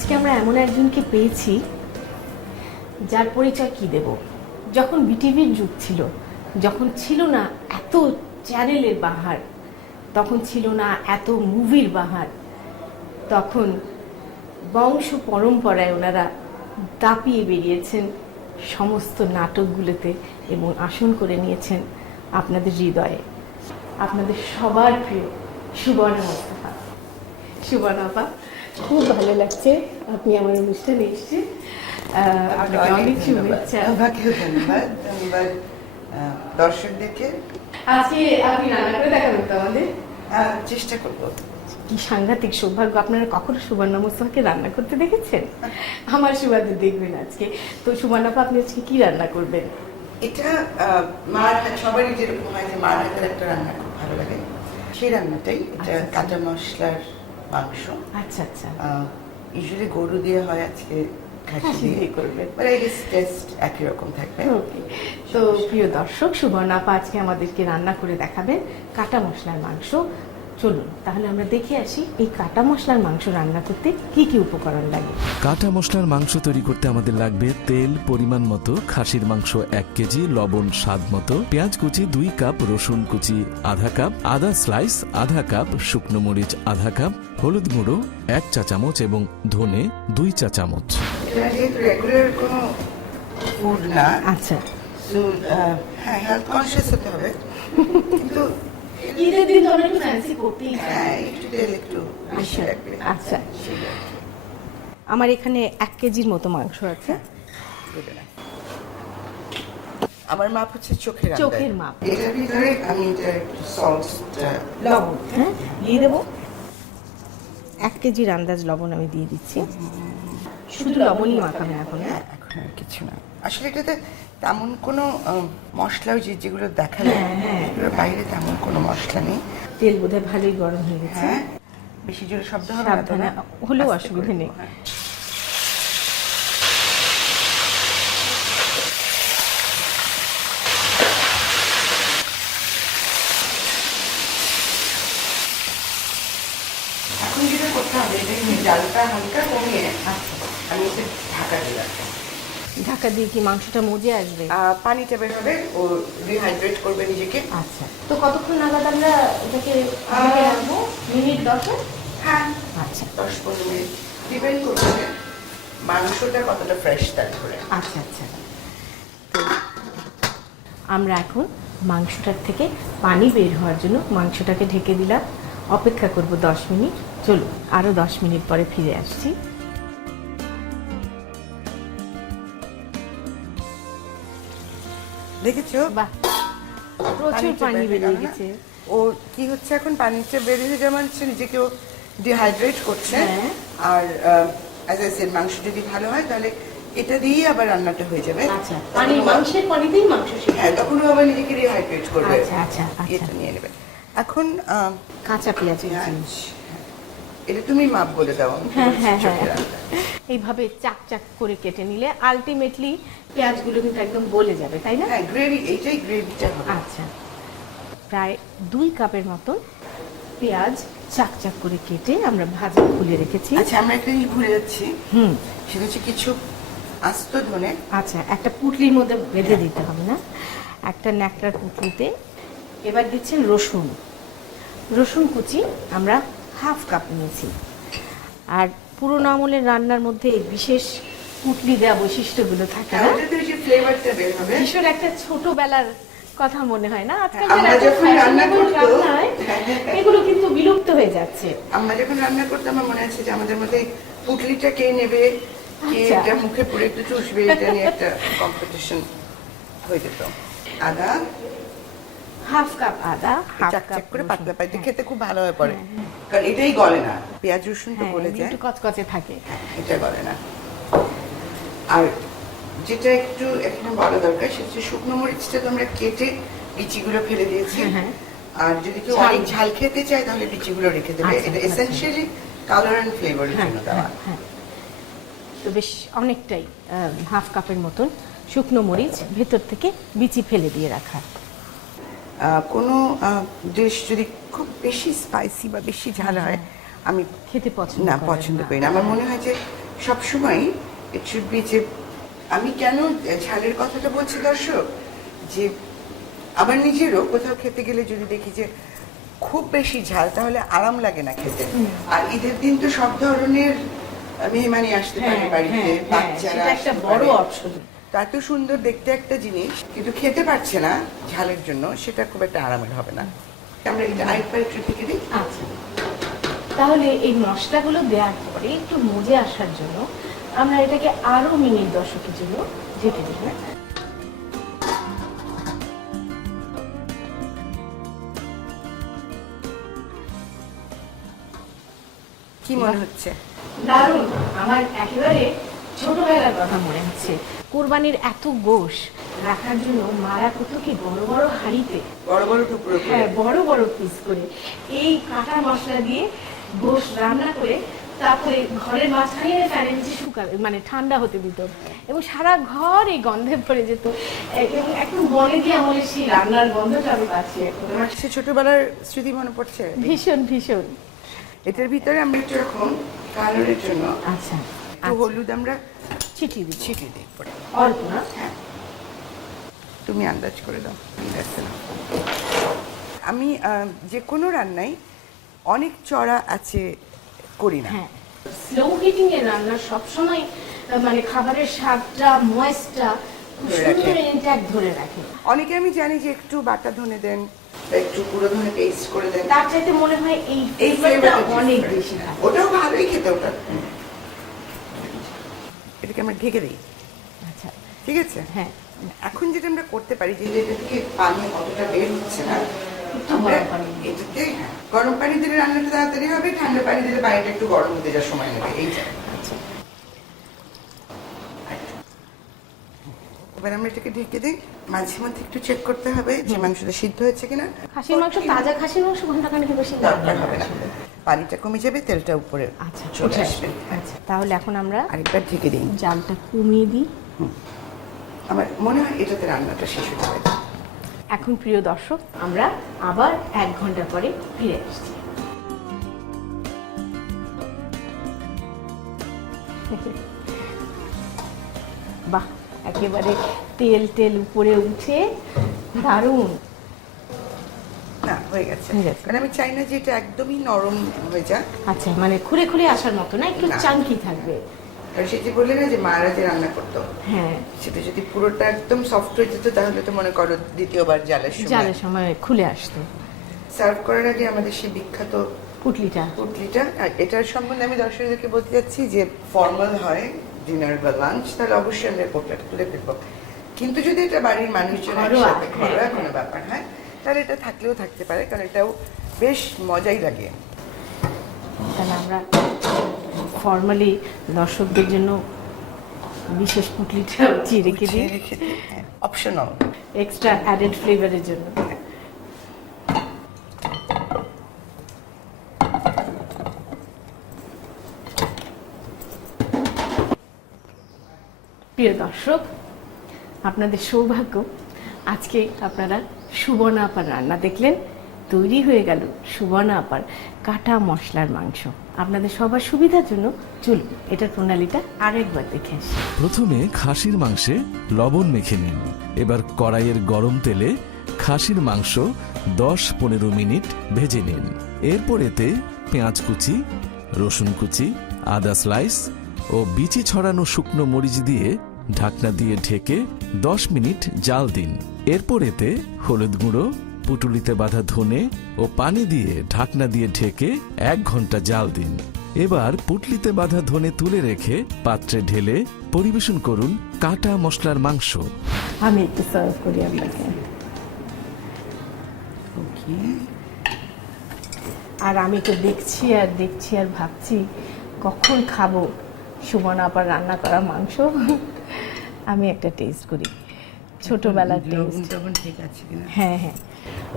আজকে আমরা এমন একজনকে পেয়েছি যার পরিচয় কি দেব। যখন বিটিভির যুগ ছিল, যখন ছিল না এত চ্যানেলের বাহার, তখন ছিল না এত মুভির বাহার, তখন বংশ পরম্পরায় ওনারা দাপিয়ে বেরিয়েছেন সমস্ত নাটকগুলোতে এবং আসন করে নিয়েছেন আপনাদের হৃদয়ে। আপনাদের সবার প্রিয় সুবর্ণা মোস্তফা। সুবর্ণা আপা, খুব ভালো লাগছে আপনি আমার অনুষ্ঠানে এসেছেন। আপনাকে অনেক শুভেচ্ছা। ধন্যবাদ দর্শকদেরকে। আজকে আপনি রান্না করে দেখাবেন তো আমাদের? চেষ্টা করবো। কি সাংঘাতিক সৌভাগ্য, আপনারা কখনো সুবর্ণা মোস্তফাকে রান্না করতে দেখেছেন? আমার সুবাদে দেখবেন আজকে। তো সুবর্ণা আপা, আপনি আজকে কি রান্না করবেন? এটা মার হাত, সবারই যেরকম হয় যে মার হাতের একটা রান্না খুব ভালো লাগে, সেই রান্নাটাই। এটা কাঁচা মশলার মাংস। আচ্ছা আচ্ছা। ইউজুয়ালি গরু দিয়ে হয়, আজকে খাসি দিয়ে করবেন। টেস্ট একই রকম থাকবে। ওকে। তো প্রিয় দর্শক, সুবর্ণা আপা আজকে আমাদেরকে রান্না করে দেখাবেন কাটা মশলার মাংস। চলুন তাহলে আমরা দেখে আসি এই কাটা মশলার মাংস রান্না করতে কি কি উপকরণ লাগে। কাটা মশলার মাংস তৈরি করতে আমাদের লাগবে তেল পরিমাণ মতো, খাসির মাংস 1 কেজি, লবণ স্বাদ মতো, পেঁয়াজ কুচি 2 কাপ, রসুন কুচি আধা কাপ, আদা স্লাইস আধা কাপ, শুকনো মরিচ আধা কাপ, হলুদ গুঁড়ো 1 চা চামচ এবং ধনে 2 চা চামচ। এটা যেহেতু রেগুলার কোনো ফুড না, আচ্ছা, হ্যাঁ, হেলথ কনসিয়াস হতে হবে, কিন্তু ঈদের দিন তো একটু ফ্যান্সি করতেই হয়। হ্যাঁ, একটু তেল একটু বেশি লাগবে। আচ্ছা, আমার এখানে 1 কেজির মতো মাংস আছে। আমার মাপ হচ্ছে চোখের আন্দাজ। চোখের মাপ। এটার ভিতরে আমি এটা একটু সল্ট, লবণ দিয়ে দেবো। 1 কেজির আন্দাজ লবণ আমি দিয়ে দিচ্ছি। শুধু লবণই মাখাবেন এখন? হ্যাঁ, এখন আর কিছু না। আসলে এটাতে তেমন কোনো মশলা, যেগুলো দেখালে এগুলোর বাইরে তেমন কোনো মশলা নেই। তেল বোধহয় ভালোই গরম হয়ে গেছে। হ্যাঁ, বেশি জোরে শব্দ হবে না তো? সাবধানে হলেও অসুবিধা নেই। এখন যেটা করতে হবে, জালটা হালকা কমিয়ে আমি একটু ঢাকা দিলাম। ঢাকা দিয়ে কি মাংসটা মজে আসবে? পানিটা বের হবে, ও ডিহাইড্রেট করবে নিজেকে। আচ্ছা, তো কতক্ষণ নাগাদ আমরা এটাকে রাখবো? মিনিট 10? হ্যাঁ, আচ্ছা 10-15 মিনিট, ডিপেন্ড করবে মাংসটা কতটা ফ্রেশ তারপরে। আচ্ছা আচ্ছা। তো আমরা এখন মাংসটার থেকে পানি বের হওয়ার জন্য মাংসটাকে ঢেকে দিলাম, অপেক্ষা করব 10 মিনিট। চলুন আরও 10 মিনিট পরে ফিরে আসছি। দেখেছো? বাহ, প্রচুর পানি বেরিয়ে গেছে। ও কি হচ্ছে, এখন পানিটা বেরিয়ে যেমন নিজেকে ডিহাইড্রেট করছে। হ্যাঁ। আর মাংস যদি ভালো হয় তাহলে এটা দিয়ে আবার রান্নাটা হয়ে যাবে। আচ্ছা, পানি মাংসের পানিতেই মাংস সিদ্ধ। হ্যাঁ, তখন আবার নিজেকে রিহাইড্রেট করবে। আচ্ছা আচ্ছা আচ্ছা। এটা নিয়ে নেবে। এখন কাঁচা পেঁয়াজ পেঁয়াজ, এটা তুমি মাপ বলে দাও। হ্যাঁ হ্যাঁ হ্যাঁ, এইভাবে চাক চাক করে কেটে নিলে আলটিমেটলি পেঁয়াজগুলো কিন্তু একদম গলে যাবে, তাই না? হ্যাঁ, গ্রেভি, এইটাই গ্রেভিটা হবে। আচ্ছা, প্রায় 2 কাপের মতো পেঁয়াজ চাক চাক করে কেটে আমরা ভাজা খুলে রেখেছি। আচ্ছা, আমরা একটা জিনিস ভুলে যাচ্ছি, সেটা হচ্ছে কিছু আস্ত ধনে। আচ্ছা, একটা পুটলির মধ্যে বেঁধে দিতে হবে না, একটা ন্যাকড়ার পুটলিতে। এবার দিচ্ছেন রসুন। রসুন কুচি আমরা 1/2 কাপ নিয়েছি। আর পুরোনো আমলের রান্নার মধ্যে এই বিশেষ পুটলি দেওয়া বৈশিষ্ট্যগুলো থাকে না, ওটাতে যে ফ্লেভারটা বের হবে। ভীষণ একটা ছোটবেলার কথা মনে হয় না? আজকাল আমরা যখন রান্না করতো, এগুলো কিন্তু বিলুপ্ত হয়ে যাচ্ছে। আমরা যখন রান্না করতাম, আমার মনে আছে যে আমাদের মধ্যে পুটলিটা কে নেবে, কে এটা মুখে পুরে একটু চুষবে, এটা নিয়ে একটা কম্পিটিশন হয়ে যেত। আদা 1/2 কাপ আদা, 1/2 চাক কাপ করে রসুন। পাতলা পাইতে খেতে খুব ভালো হয়ে পড়ে, কারণ এটাই গলে না। পেঁয়াজ রসুন তো হ্যাঁ, গলে যায়, একটু কচকচে থাকে। এটা গলে না। আর যেটা একটু এখানে বলা দরকার, সেটা হচ্ছে শুকনো মরিচটা তো আমরা কেটে বিচিগুলো ফেলে দিয়েছি। আর যদি কেউ অনেক ঝাল খেতে চায় তাহলে বিচিগুলো রেখে দেবে। এটা এসেনশিয়ালি কালার এন্ড ফ্লেভারের জন্য দেওয়া। তো বেশ অনেকটাই 1/2 কাপের মতন শুকনো মরিচ ভেতর থেকে বিচি ফেলে দিয়ে রাখা। কোনো ডিশ যদি খুব বেশি স্পাইসি বা বেশি ঝাল হয়, আমি খেতে পছন্দ পছন্দ করি না। আমার মনে হয় যে সবসময় ইট শুড বি যে আমি কেন ঝালের কথাটা বলছি দর্শক, যে আমার নিজেরও কোথাও খেতে গেলে যদি দেখি যে খুব বেশি ঝাল তাহলে আরাম লাগে না খেতে। আর ঈদের দিন তো সব ধরনের মেহমানি আসতে পারে বাড়িতে, বাচ্চারা সেটা একটা আসতে বড় পারে। অপশন। তো এত সুন্দর দেখতে একটা জিনিস কিন্তু খেতে পারছে না ঝালের জন্য, সেটা খুব একটা আরামের হবে না। আমরা এটা আরেকবার একটু থেকে দিই। আচ্ছা, তাহলে এই মশলাগুলো দেওয়ার পরে একটু মজে আসার জন্য আমরা এটাকে আরো মিনিট 10 জন্য ঢেকে দেব। কি মনে হচ্ছে? দারুণ, আমার একেবারে ছোটবেলার কথা মনে হচ্ছে। কোরবানির এত গোশ রাখার জন্য মারা কত কি বড় বড় হাঁড়িতে, বড় বড় টুকরো করে। হ্যাঁ বড় বড় পিস করে এই কাটা মশলা দিয়ে গোশ রান্না করে তারপরে ঘরের মাঝখানে ফ্যানের নিচে শুকাবে, মানে ঠান্ডা হতে দিত এবং সারা ঘর এই গন্ধে ভরে যেত এবং একদম মনে দিয়ে আমাদের সেই রান্নার গন্ধটা আমি পাচ্ছি এখন। তোমার সে ছোটবেলার স্মৃতি মনে পড়ছে? ভীষণ ভীষণ। এটার ভিতরে আমরা একটু এরকম কালারের জন্য আচ্ছা, একটু হলুদ আমরা ছিটিয়ে দিচ্ছি, ছিটিয়ে দিই পরে। অল্প না? হ্যাঁ, তুমি আন্দাজ করে দাও। আমি যে কোনো রান্নাই অনেক চড়া আছে করি না। হ্যাঁ, স্লো হিটিং এর রান্না সবসময় মানে খাবারের স্বাদটা ময়েসটা ধরে রাখে। সুন্দর ইনট্যাক্ট ধরে রাখে। অনেকে আমি জানি যে একটু বাটা ধনে দেন বা একটু পুরো ধনে পেস্ট করে দেন, তার চাইতে মনে হয় এই এই ফ্লেভারটা ফ্লেভারটা অনেক বেশি থাকে। ওটাও ভালোই খেতে ওটা। এটাকে আমরা ঢেকে দিই, আচ্ছা, ঠিক আছে? হ্যাঁ, এখন যেটা আমরা করতে পারি যে এটা থেকে পানি অতটা বের হচ্ছে না, একটু আমরা গরম পানি দিই। এটাতে গরম পানি দিলে রান্নাটা তাড়াতাড়ি হবে, ঠান্ডা পানি দিলে পানিটা একটু গরম হতে যাওয়ার সময় নেবে। এইটা আচ্ছা, এবার আমরা এটাকে ঢেকে দিই। মাঝে মধ্যে একটু চেক করতে হবে যে মাংসটা সিদ্ধ হয়েছে কিনা। খাসির মাংস, তাজা খাসির মাংস ঘন্টাখানেক বেশি দরকার হবে না, পানিটা কমে যাবে, তেলটা উপরে আচ্ছা, চলে উঠে আসবে। আচ্ছা, তাহলে এখন আমরা আরেকবার ঢেকে দিই। জালটা কমিয়ে দিই। আমার মনে হয় এটাতে রান্নাটা শেষ হয়ে যাবে। এখন প্রিয় দর্শক, আমরা আবার 1 ঘন্টা পরে ফিরে আসছি। বাহ, একেবারে তেল তেল উপরে উঠে দারুণ না, হয়ে গেছে। হয়ে গেছে। কারণ আমি চাই না যে এটা একদমই নরম হয়ে যাক। আচ্ছা, মানে খুলে খুলে আসার মতো না, একটু না। চাঙ্কি থাকবে। আর সে যে বললে না যে মারা যে রান্না করতো, হ্যাঁ, সেটা যদি পুরোটা একদম সফট হয়ে যেত তাহলে তো মনে করো দ্বিতীয়বার জালের জালের সময় খুলে আসতো সার্ভ করার আগে আমাদের সেই বিখ্যাত পুটলিটা। পুটলিটা। আর এটার সম্বন্ধে আমি দর্শকদেরকে বলতে যাচ্ছি যে ফর্মাল হয় ডিনার বা লাঞ্চ, তাহলে অবশ্যই আমরা পোটলাটা তুলে ফেলবো। কিন্তু যদি এটা বাড়ির মানুষজন ঘরোয়া, একসাথে ঘরোয়া হ্যাঁ। কোনো ব্যাপার হয়, তাহলে এটা থাকলেও থাকতে পারে, কারণ এটাও বেশ মজাই লাগে। তাহলে আমরা ফর্মালি দর্শকদের জন্য বিশেষ পুটলিটা উঠিয়ে রেখে দিই, অপশনাল। এক্সট্রা অ্যাডেড ফ্লেভারের জন্য। প্রিয় দর্শক, আপনাদের সৌভাগ্য, আজকে আপনারা সুবর্ণা আপার রান্না দেখলেন। তৈরি হয়ে গেল সুবর্ণা আপার কাটা মশলার মাংস। আপনাদের সবার সুবিধার জন্য চলুন এটার প্রণালীটা আরেকবার দেখে আসি। প্রথমে খাসির মাংসে লবণ মেখে নিন। এবার কড়াইয়ের গরম তেলে খাসির মাংস 10-15 মিনিট ভেজে নিন। এরপর এতে পেঁয়াজ কুচি, রসুন কুচি, আদা স্লাইস ও বিচি ছড়ানো শুকনো মরিচ দিয়ে ঢাকনা দিয়ে ঢেকে 10 মিনিট জাল দিন। এরপর এতে হলুদ গুঁড়ো, পুটুলিতে বাঁধা ধনে ও পানি দিয়ে ঢাকনা দিয়ে ঢেকে 1 ঘন্টা জাল দিন। এবার পুটলিতে বাঁধা ধনে তুলে রেখে পাত্রে ঢেলে পরিবেশন করুন কাটা মশলার মাংস। আমি একটু সার্ভ করি আপনাকে। আর আমি তো দেখছি আর ভাবছি কখন খাবো সুবর্ণা আপার রান্না করা মাংস। আমি একটা টেস্ট করি, ছোটবেলার টেস্ট। লবণ ঠিক আছে কিনা। হ্যাঁ হ্যাঁ,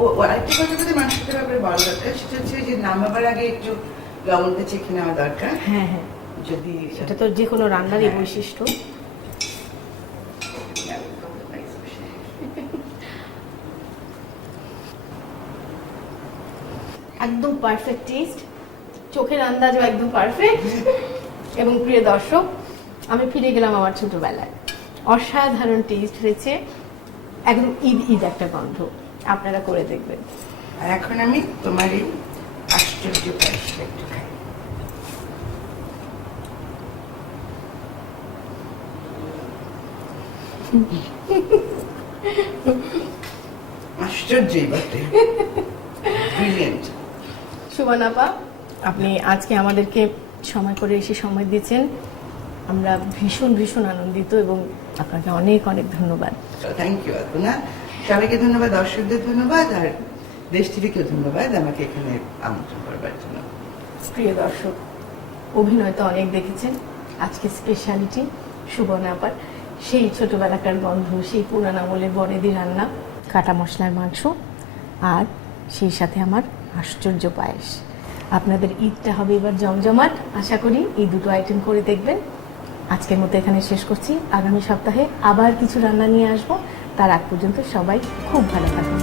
ও আরেকটা কথা বলে মাংসটার ব্যাপারে বলা দরকার, সেটা হচ্ছে যে নামাবার আগে একটু লবণটা চেখে নেওয়া দরকার। হ্যাঁ হ্যাঁ, যদি সেটা তো যে কোনো রান্নারই বৈশিষ্ট্য। একদম পারফেক্ট টেস্ট, চোখের আন্দাজও একদম পারফেক্ট। এবং প্রিয় দর্শক, আমি ফিরে গেলাম আমার ছোটবেলায়। অসাধারণ টেস্ট হয়েছে, একদম ঈদ ঈদ একটা গন্ধ। আপনারা করে দেখবেন। আর এখন আমি তোমার এই আশ্চর্য পায়েসটা একটু খাই। আশ্চর্যই বটে, ব্রিলিয়েন্ট। সুবর্ণাপা, আপনি আজকে আমাদেরকে সময় করে এসে সময় দিয়েছেন, আমরা ভীষণ ভীষণ আনন্দিত এবং আপনাকে অনেক অনেক ধন্যবাদ। থ্যাংক ইউ অর্পণা, সবাইকে ধন্যবাদ, দর্শকদের ধন্যবাদ, আর দেশ টিভিকেও ধন্যবাদ আমাকে এখানে আমন্ত্রণ করবার জন্য। প্রিয় দর্শক, অভিনয় তো অনেক দেখেছেন, আজকে স্পেশালিটি সুবর্ণাপার সেই ছোটবেলাকার গন্ধ, সেই পুরান আমলের বনেদি রান্না, কাটা মশলার মাংস, আর সেই সাথে আমার আশ্চর্য পায়েস। আপনাদের ঈদটা হবে এবার জমজমাট, আশা করি এই দুটো আইটেম করে দেখবেন। আজকের মতো এখানে শেষ করছি, আগামী সপ্তাহে আবার কিছু রান্না নিয়ে আসবো। তার আগ পর্যন্ত সবাই খুব ভালো থাকুন।